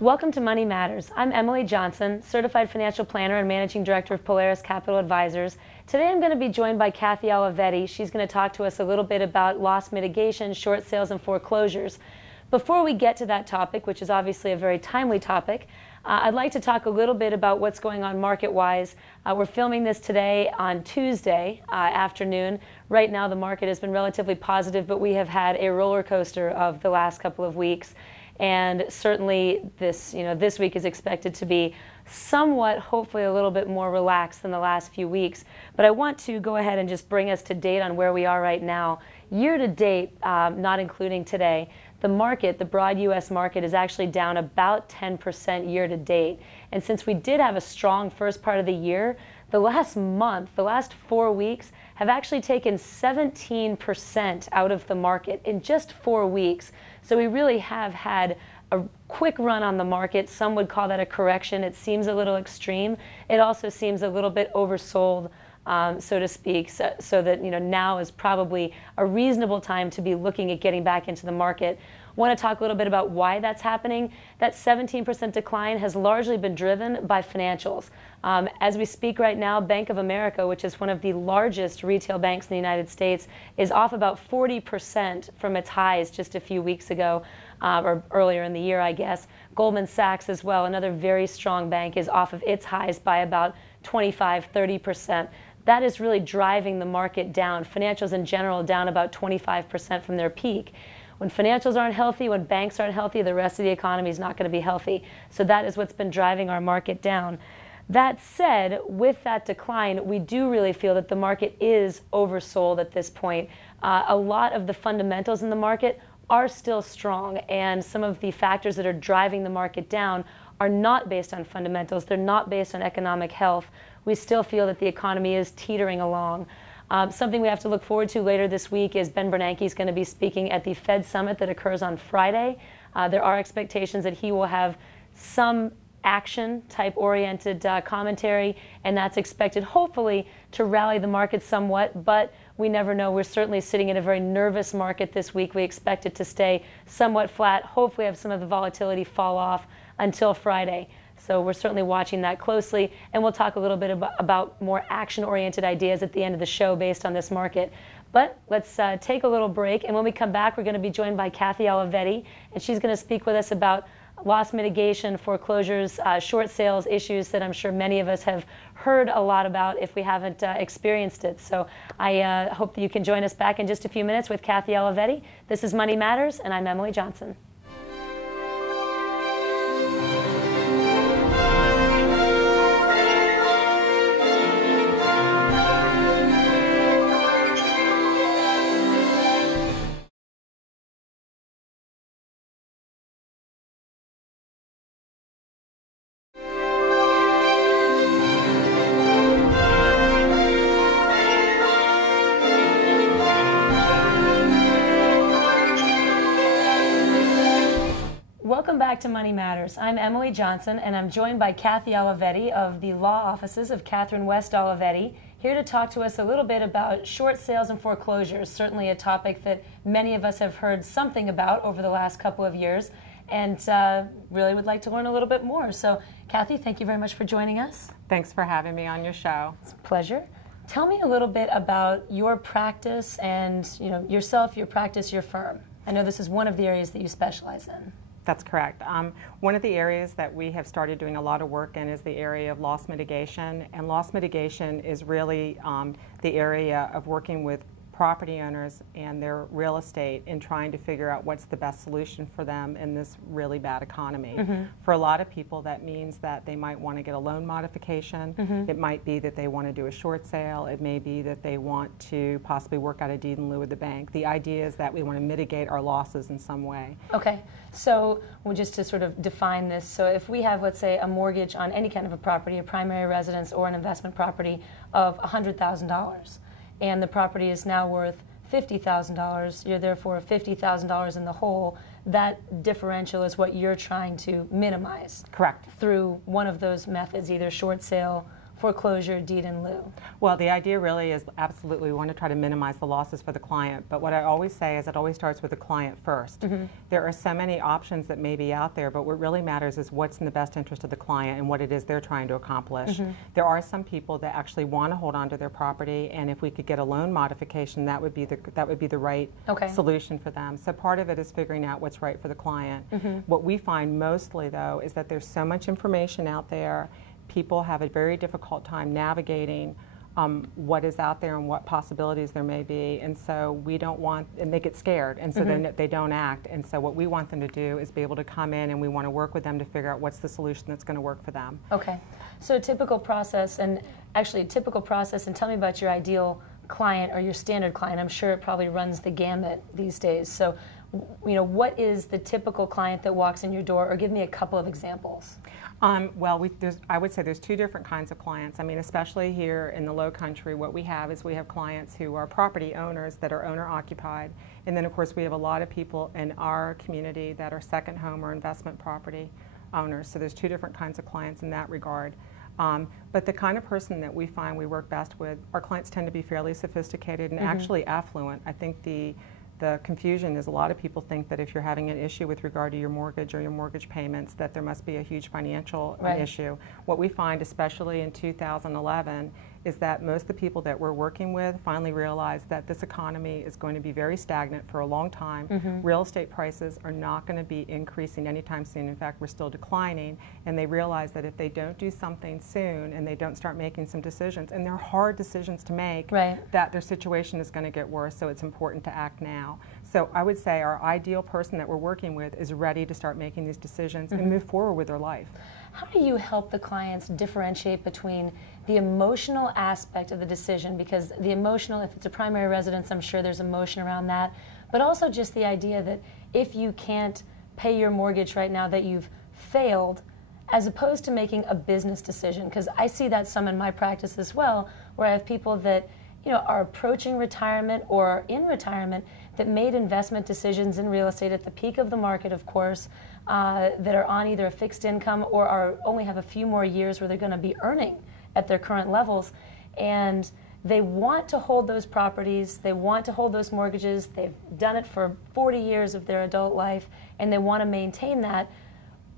Welcome to Money Matters. I'm Emily Johnson, Certified Financial Planner and Managing Director of Polaris Capital Advisors. Today I'm going to be joined by Kathy Olivetti. She's going to talk to us a little bit about loss mitigation, short sales, and foreclosures. Before we get to that topic, which is obviously a very timely topic, I'd like to talk a little bit about what's going on market-wise. We're filming this today on Tuesday afternoon. Right now the market has been relatively positive, but we have had a roller coaster of the last couple of weeks. And certainly this week is expected to be somewhat, hopefully a little bit more relaxed than the last few weeks. But I want to go ahead and just bring us to date on where we are right now. Year to date, not including today, the market, the broad U.S. market, is actually down about 10% year to date. And since we did have a strong first part of the year, the last month, the last 4 weeks, have actually taken 17% out of the market in just 4 weeks. So we really have had a quick run on the market. Some would call that a correction. It seems a little extreme. It also seems a little bit oversold, so to speak, so that now is probably a reasonable time to be looking at getting back into the market. I want to talk a little bit about why that's happening. That 17% decline has largely been driven by financials. As we speak right now, Bank of America, which is one of the largest retail banks in the United States, is off about 40% from its highs just a few weeks ago, or earlier in the year, I guess. Goldman Sachs as well, another very strong bank, is off of its highs by about 25–30%. That is really driving the market down. Financials in general down about 25% from their peak. When financials aren't healthy, when banks aren't healthy, the rest of the economy is not going to be healthy. So that is what's been driving our market down. That said, with that decline, we do really feel that the market is oversold at this point. A lot of the fundamentals in the market are still strong, and some of the factors that are driving the market down are not based on fundamentals. They're not based on economic health. We still feel that the economy is teetering along. Something we have to look forward to later this week is Ben Bernanke is going to be speaking at the Fed Summit that occurs on Friday. There are expectations that he will have some action type oriented commentary, and that's expected hopefully to rally the market somewhat, but we never know. We're certainly sitting in a very nervous market this week. We expect it to stay somewhat flat, hopefully have some of the volatility fall off until Friday. So we're certainly watching that closely, and we'll talk a little bit about more action-oriented ideas at the end of the show based on this market. But let's take a little break, and when we come back, we're going to be joined by Kathy Olivetti, and she's going to speak with us about loss mitigation, foreclosures, short sales issues that I'm sure many of us have heard a lot about if we haven't experienced it. So I hope that you can join us back in just a few minutes with Kathy Olivetti. This is Money Matters, and I'm Emily Johnson. Welcome back to Money Matters. I'm Emily Johnson, and I'm joined by Kathy Olivetti of the law offices of Catherine West Olivetti, here to talk to us a little bit about short sales and foreclosures, certainly a topic that many of us have heard something about over the last couple of years, and really would like to learn a little bit more. So, Kathy, thank you very much for joining us. Thanks for having me on your show. It's a pleasure. Tell me a little bit about your practice and yourself, your practice, your firm. I know this is one of the areas that you specialize in. That's correct. One of the areas that we have started doing a lot of work in is the area of loss mitigation. And loss mitigation is really the area of working with property owners and their real estate in trying to figure out what's the best solution for them in this really bad economy. Mm-hmm. For a lot of people, that means that they might want to get a loan modification. Mm-hmm. It might be that they want to do a short sale. It may be that they want to possibly work out a deed in lieu with the bank. The idea is that we want to mitigate our losses in some way. Okay, so just to sort of define this, so if we have, let's say, a mortgage on any kind of a property, a primary residence or an investment property of $100,000, and the property is now worth $50,000, you're therefore $50,000 in the hole, that differential is what you're trying to minimize. Correct. Through one of those methods, either short sale, foreclosure deed in lieu? Well, the idea really is absolutely we want to try to minimize the losses for the client, but what I always say is it always starts with the client first. There are so many options that may be out there, but what really matters is what's in the best interest of the client and what it is they're trying to accomplish. There are some people that actually want to hold on to their property, and if we could get a loan modification, that would be the right solution for them. So part of it is figuring out what's right for the client. What we find mostly, though, is that there's so much information out there. People have a very difficult time navigating what is out there and what possibilities there may be, and so we don't want, and they get scared, and so then they don't act. And so what we want them to do is be able to come in, and we want to work with them to figure out what's the solution that's going to work for them. Okay, so a typical process, and actually a typical process, and tell me about your ideal client or your standard client. I'm sure it probably runs the gamut these days. So, you know, what is the typical client that walks in your door, or give me a couple of examples. Well, I would say there's two different kinds of clients. I mean, especially here in the Low Country, what we have is we have clients who are property owners that are owner-occupied, and then of course we have a lot of people in our community that are second home or investment property owners. So there's two different kinds of clients in that regard. But the kind of person that we find we work best with, our clients tend to be fairly sophisticated and actually affluent. I think the confusion is a lot of people think that if you're having an issue with regard to your mortgage or your mortgage payments, that there must be a huge financial issue. What we find, especially in 2011, is that most of the people that we're working with finally realize that this economy is going to be very stagnant for a long time. Real estate prices are not going to be increasing anytime soon. In fact, we're still declining, and they realize that if they don't do something soon and they don't start making some decisions, and they're hard decisions to make, that their situation is going to get worse, so it's important to act now. So I would say our ideal person that we're working with is ready to start making these decisions and move forward with their life. How do you help the clients differentiate between the emotional aspect of the decision, because the emotional, if it's a primary residence, I'm sure there's emotion around that, but also just the idea that if you can't pay your mortgage right now, that you've failed, as opposed to making a business decision? Because I see that some in my practice as well, where I have people that, you know, are approaching retirement or are in retirement that made investment decisions in real estate at the peak of the market, of course, that are on either a fixed income or only have a few more years where they're going to be earning at their current levels, and they want to hold those properties, they want to hold those mortgages, they've done it for 40 years of their adult life, and they want to maintain that,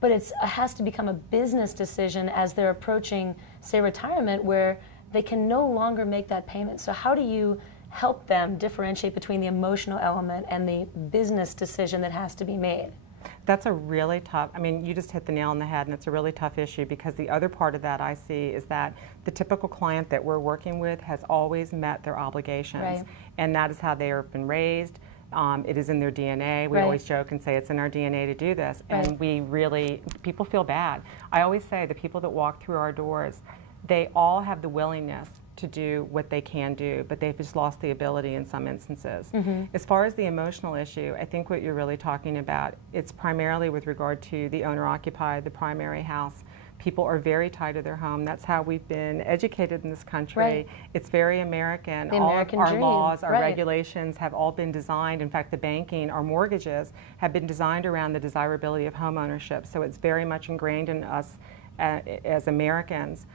but it has to become a business decision as they're approaching, say, retirement, where they can no longer make that payment. So how do you help them differentiate between the emotional element and the business decision that has to be made? That's a really tough, I mean, you just hit the nail on the head, and it's a really tough issue, because the other part of that I see is that the typical client that we're working with has always met their obligations, and that is how they have been raised. It is in their DNA. We always joke and say it's in our DNA to do this, and we really, people feel bad. I always say the people that walk through our doors, they all have the willingness to do what they can do, but they've just lost the ability in some instances. As far as the emotional issue, I think what you're really talking about, it's primarily with regard to the owner-occupied, the primary house. People are very tied to their home. That's how we've been educated in this country. It's very American. The American all of our dream. laws, our regulations have all been designed. In fact, the banking, our mortgages have been designed around the desirability of home ownership. So it's very much ingrained in us as Americans.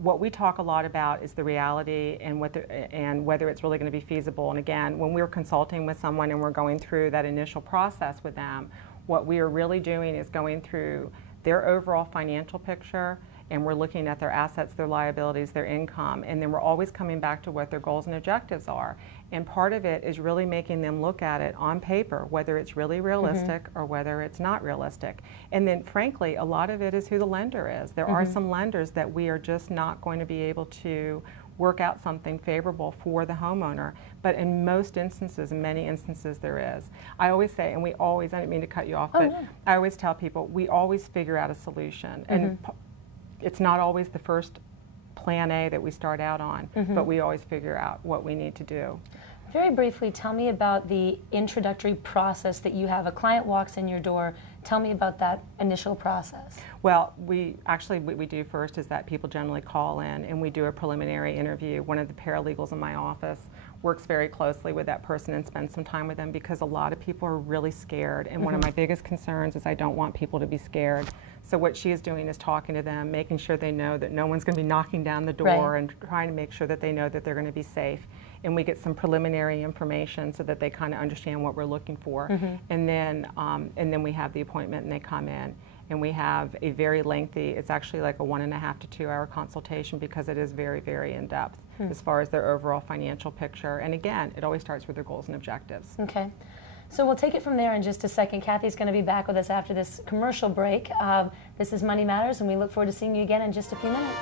What we talk a lot about is the reality and whether it's really going to be feasible. And again, when we're consulting with someone and we're going through that initial process with them, what we are really doing is going through their overall financial picture, and we're looking at their assets, their liabilities, their income, and then we're always coming back to what their goals and objectives are. And part of it is really making them look at it on paper, whether it's really realistic or whether it's not realistic. And then frankly, a lot of it is who the lender is. There are some lenders that we are just not going to be able to work out something favorable for the homeowner, but in most instances, in many instances, there is. I always say, and we always, I didn't mean to cut you off, but I always tell people, we always figure out a solution. And it's not always the first plan A that we start out on, but we always figure out what we need to do. Very briefly, tell me about the introductory process that you have. A client walks in your door. Tell me about that initial process. Well, what we do first is that people generally call in and we do a preliminary interview. One of the paralegals in my office works very closely with that person and spends some time with them, because a lot of people are really scared. And one of my biggest concerns is I don't want people to be scared. So what she is doing is talking to them, making sure they know that no one's going to be knocking down the door, and trying to make sure that they know that they're going to be safe. And we get some preliminary information so that they kind of understand what we're looking for. And then we have the appointment and they come in. And we have a very lengthy, it's actually like a 1.5 to 2 hour consultation, because it is very, very in depth as far as their overall financial picture. And again, it always starts with their goals and objectives. Okay. So we'll take it from there in just a second. Kathy's going to be back with us after this commercial break. This is Money Matters, and we look forward to seeing you again in just a few minutes.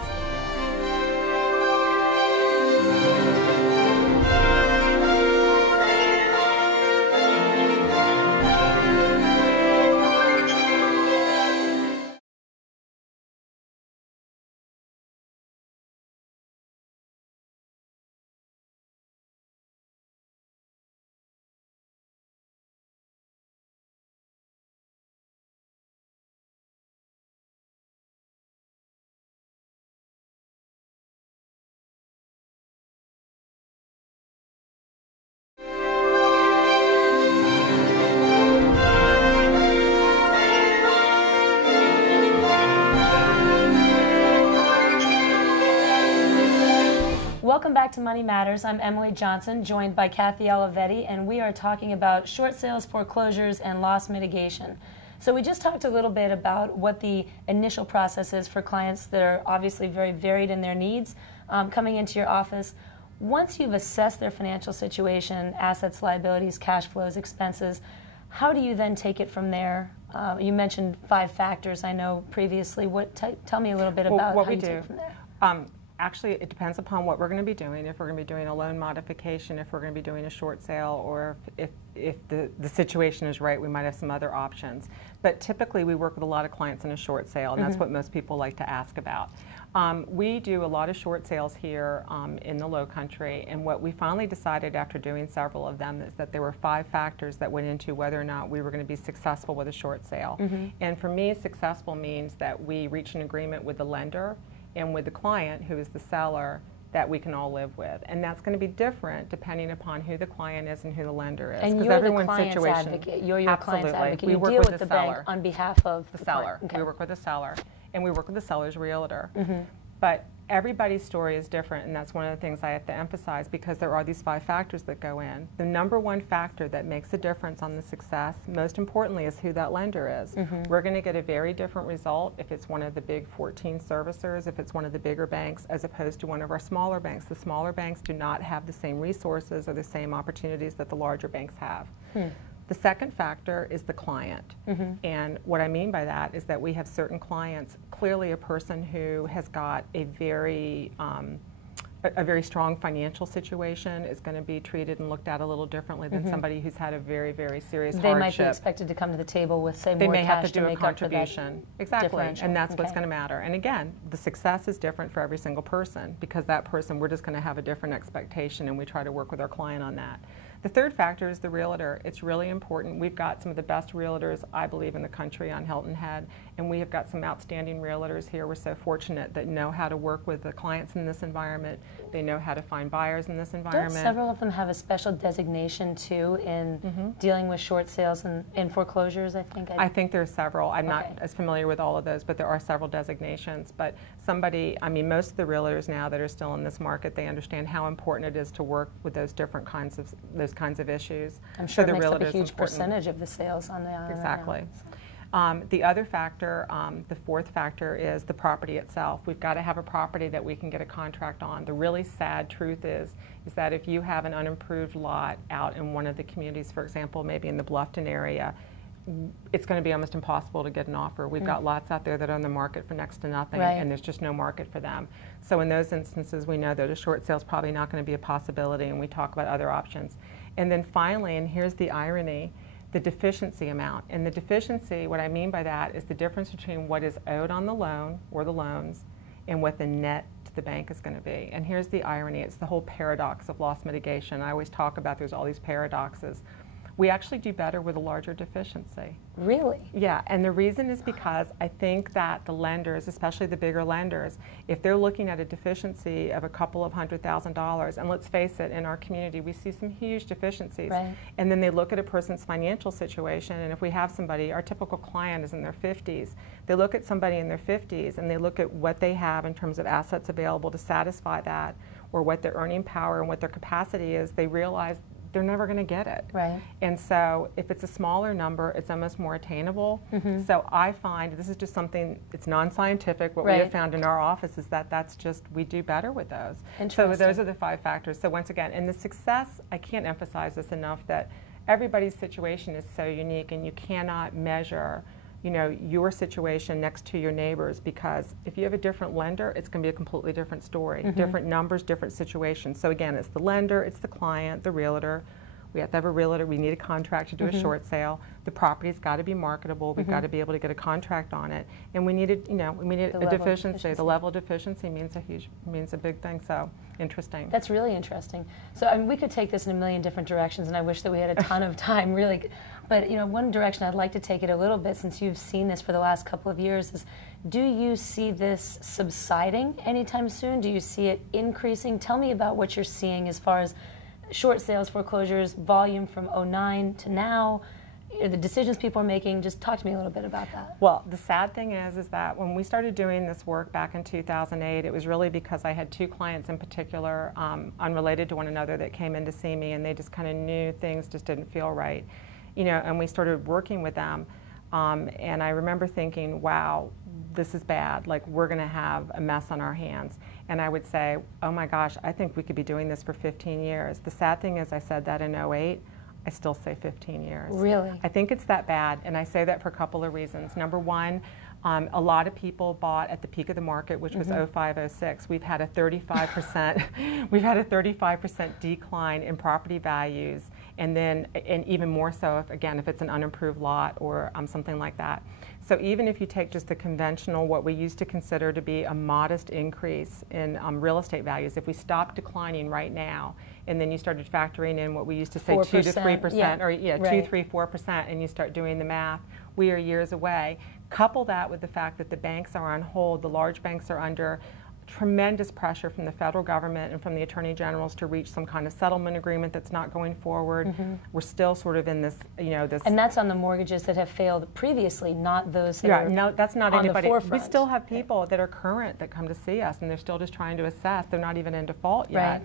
Welcome back to Money Matters. I'm Emily Johnson, joined by Kathy Olivetti, and we are talking about short sales, foreclosures, and loss mitigation. So we just talked a little bit about what the initial process is for clients that are obviously very varied in their needs coming into your office. Once you've assessed their financial situation, assets, liabilities, cash flows, expenses, how do you then take it from there? You mentioned 5 factors, I know, previously. Tell me a little bit about what how we you do. take it from there. Actually, it depends upon what we're going to be doing. If we're going to be doing a loan modification, if we're going to be doing a short sale, or if the situation is right, we might have some other options. But typically, we work with a lot of clients in a short sale, and that's what most people like to ask about. We do a lot of short sales here in the Low Country, and what we finally decided after doing several of them is that there were 5 factors that went into whether or not we were going to be successful with a short sale. And for me, successful means that we reach an agreement with the lender and with the client, who is the seller, that we can all live with. And that's going to be different depending upon who the client is and who the lender is. And you're the client's advocate. You're your client's advocate. You deal with the bank on behalf of the seller. Okay. We work with the seller, and we work with the seller's realtor. But everybody's story is different, and that's one of the things I have to emphasize, because there are these 5 factors that go in. The number one factor that makes a difference on the success, most importantly, is who that lender is. We're going to get a very different result if it's one of the big 14 servicers, if it's one of the bigger banks, as opposed to one of our smaller banks. The smaller banks do not have the same resources or the same opportunities that the larger banks have. The second factor is the client. And what I mean by that is that we have certain clients, clearly a person who has got a very strong financial situation is going to be treated and looked at a little differently than somebody who's had a very, very serious hardship. They might be expected to come to the table with, say, they more may cash have to do make a contribution. Exactly, and that's what's Okay. going to matter. And again, the success is different for every single person, because that person, we're just going to have a different expectation, and we try to work with our client on that. The third factor is the realtor. It's really important. We've got some of the best realtors, I believe, in the country on Hilton Head, and we have got some outstanding realtors here. We're so fortunate that know how to work with the clients in this environment. They know how to find buyers in this environment. Don't several of them have a special designation, too, in dealing with short sales and foreclosures, I think? I think there's several. I'm not as familiar with all of those, but there are several designations. But somebody, I mean, most of the realtors now that are still in this market, they understand how important it is to work with those different kinds of issues. I'm sure so it makes up a huge important. percentage of the sales on the island. Exactly. The other factor, the fourth factor, is the property itself. We've got to have a property that we can get a contract on. The really sad truth is that if you have an unimproved lot out in one of the communities, for example, maybe in the Bluffton area, it's going to be almost impossible to get an offer. We've got lots out there that are on the market for next to nothing, and there's just no market for them. So in those instances, we know that a short sale is probably not going to be a possibility, and we talk about other options. And then finally, and here's the irony, the deficiency amount. And the deficiency, what I mean by that, is the difference between what is owed on the loan or the loans and what the net to the bank is going to be. And here's the irony. It's the whole paradox of loss mitigation. I always talk about there's all these paradoxes. We actually do better with a larger deficiency. Really? Yeah, and the reason is because I think that the lenders, especially the bigger lenders, if they're looking at a deficiency of a couple of $100,000, and let's face it, in our community we see some huge deficiencies, right. And then they look at a person's financial situation, and if we have somebody, our typical client is in their 50s, they look at somebody in their 50s and they look at what they have in terms of assets available to satisfy that, or what their earning power and what their capacity is, they realize they're never going to get it. Right. And so if it's a smaller number, it's almost more attainable. So I find, this is just something, it's non-scientific, what we have found in our office is that that's just, we do better with those. So those are the 5 factors. So once again, in the success, I can't emphasize this enough, that everybody's situation is so unique, and you cannot measure, you know, your situation next to your neighbors, because if you have a different lender, it's going to be a completely different story. Different numbers, different situations. So again, it's the lender, it's the client, the realtor. We have to have a realtor. We need a contract to do a short sale. The property's got to be marketable. We've got to be able to get a contract on it, and we needed, you know, we need a deficiency. The level of deficiency means a big thing. So interesting. That's really interesting. So I mean, we could take this in a million different directions, and I wish that we had a ton of time, really. But you know, one direction I'd like to take it a little bit, since you've seen this for the last couple of years, is: do you see this subsiding anytime soon? Do you see it increasing? Tell me about what you're seeing as far as short sales, foreclosures, volume from '09 to now, the decisions people are making. Just talk to me a little bit about that. Well, the sad thing is that when we started doing this work back in 2008, it was really because I had 2 clients in particular, unrelated to one another, that came in to see me, and they just kind of knew things just didn't feel right, you know, and we started working with them, and I remember thinking, wow, this is bad, like we're going to have a mess on our hands. And I would say, oh my gosh, I think we could be doing this for 15 years. The sad thing is I said that in '08, I still say 15 years. Really? I think it's that bad, and I say that for a couple of reasons. Number one, a lot of people bought at the peak of the market, which was '05, '06. We've had a 35%, we've had a 35% decline in property values, and even more so if it's an unimproved lot or something like that. So even if you take just the conventional, what we used to consider to be a modest increase in real estate values, if we stopped declining right now, and then you started factoring in what we used to say 2 to 3%, or 2, 3, 4%, and you start doing the math, we are years away. Couple that with the fact that the banks are on hold, the large banks are under tremendous pressure from the federal government and from the attorney generals to reach some kind of settlement agreement that's not going forward. We're still sort of in this, you know, this. And that's on the mortgages that have failed previously, not those that are no, that's not on anybody. The forefront. We still have people that are current that come to see us, and they're still just trying to assess. They're not even in default yet. Right.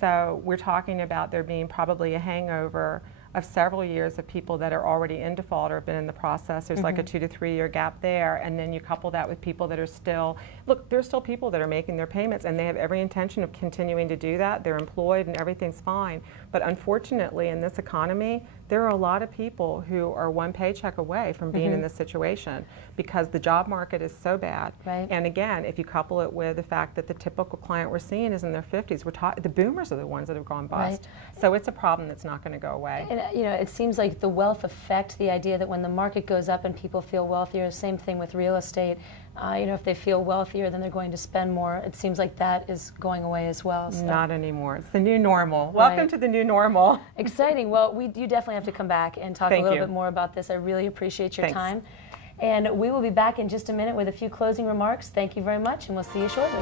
So we're talking about there being probably a hangover of several years of people that are already in default or have been in the process. There's like a 2 to 3 year gap there, and then you couple that with people that are still, look, there's still people that are making their payments, and they have every intention of continuing to do that. They're employed and everything's fine. But unfortunately, in this economy, there are a lot of people who are one paycheck away from being in this situation because the job market is so bad. Right. And again, if you couple it with the fact that the typical client we're seeing is in their 50s, the boomers are the ones that have gone bust. Right. So it's a problem that's not going to go away. And, you know, it seems like the wealth effect, the idea that when the market goes up and people feel wealthier, same thing with real estate. You know, if they feel wealthier, then they're going to spend more. It seems like that is going away as well. So. Not anymore. It's the new normal. Welcome to the new normal. Exciting. Well, you definitely have to come back and talk a little bit more about this. I really appreciate your time. And we will be back in just a minute with a few closing remarks. Thank you very much, and we'll see you shortly.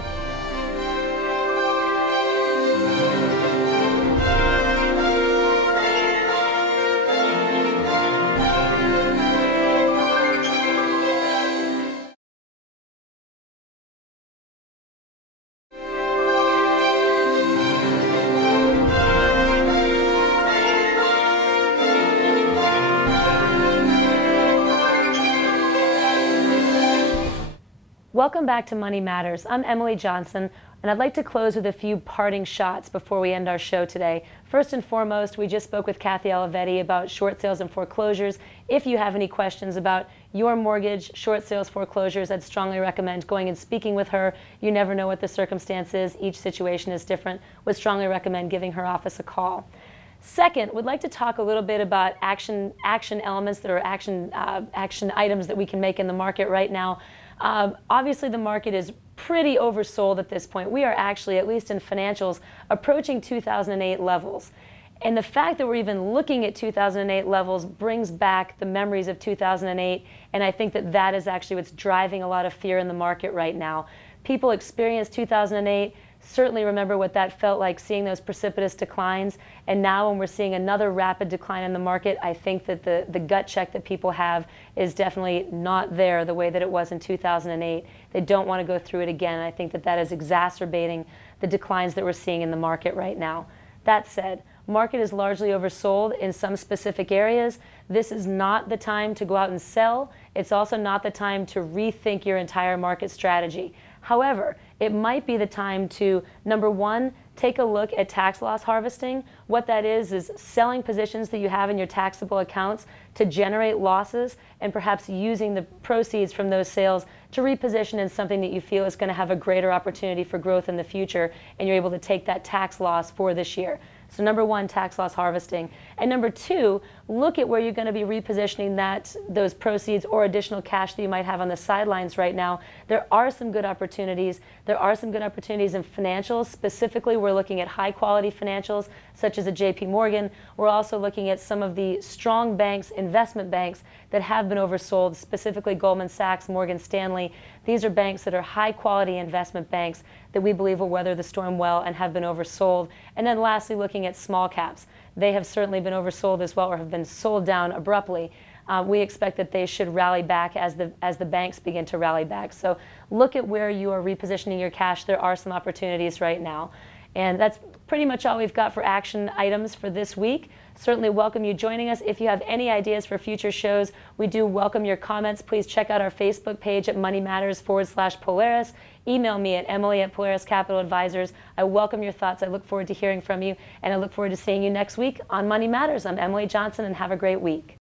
Welcome back to Money Matters. I'm Emily Johnson, and I'd like to close with a few parting shots before we end our show today. First and foremost, we just spoke with Kathy Olivetti about short sales and foreclosures. If you have any questions about your mortgage, short sales, foreclosures, I'd strongly recommend going and speaking with her. You never know what the circumstance is. Each situation is different. Would strongly recommend giving her office a call. Second, we'd like to talk a little bit about action elements that are action items that we can make in the market right now. Obviously, the market is pretty oversold at this point. We are actually, at least in financials, approaching 2008 levels. And the fact that we're even looking at 2008 levels brings back the memories of 2008, and I think that that is actually what's driving a lot of fear in the market right now. People experienced 2008, certainly remember what that felt like, seeing those precipitous declines, and now when we're seeing another rapid decline in the market, I think that the gut check that people have is definitely not there the way that it was in 2008. They don't want to go through it again, and I think that that is exacerbating the declines that we're seeing in the market right now. That said, market is largely oversold in some specific areas. This is not the time to go out and sell. It's also not the time to rethink your entire market strategy. However, it might be the time to, number one, take a look at tax loss harvesting. What that is selling positions that you have in your taxable accounts to generate losses and perhaps using the proceeds from those sales to reposition in something that you feel is going to have a greater opportunity for growth in the future, and you're able to take that tax loss for this year. So number one, tax loss harvesting. And number two, look at where you're going to be repositioning those proceeds or additional cash that you might have on the sidelines right now. There are some good opportunities. There are some good opportunities in financials. Specifically, we're looking at high quality financials such as a JP Morgan. We're also looking at some of the strong banks, investment banks that have been oversold, specifically Goldman Sachs, Morgan Stanley. These are banks that are high quality investment banks that we believe will weather the storm well and have been oversold. And then lastly, looking at small caps. They have certainly been oversold as well, or have been sold down abruptly. We expect that they should rally back as the banks begin to rally back. So look at where you are repositioning your cash. There are some opportunities right now. And that's pretty much all we've got for action items for this week. Certainly welcome you joining us. If you have any ideas for future shows, we do welcome your comments. Please check out our Facebook page at Money Matters/Polaris. Email me at Emily@Polaris Capital Advisors. I welcome your thoughts. I look forward to hearing from you, and I look forward to seeing you next week on Money Matters. I'm Emily Johnson, and have a great week.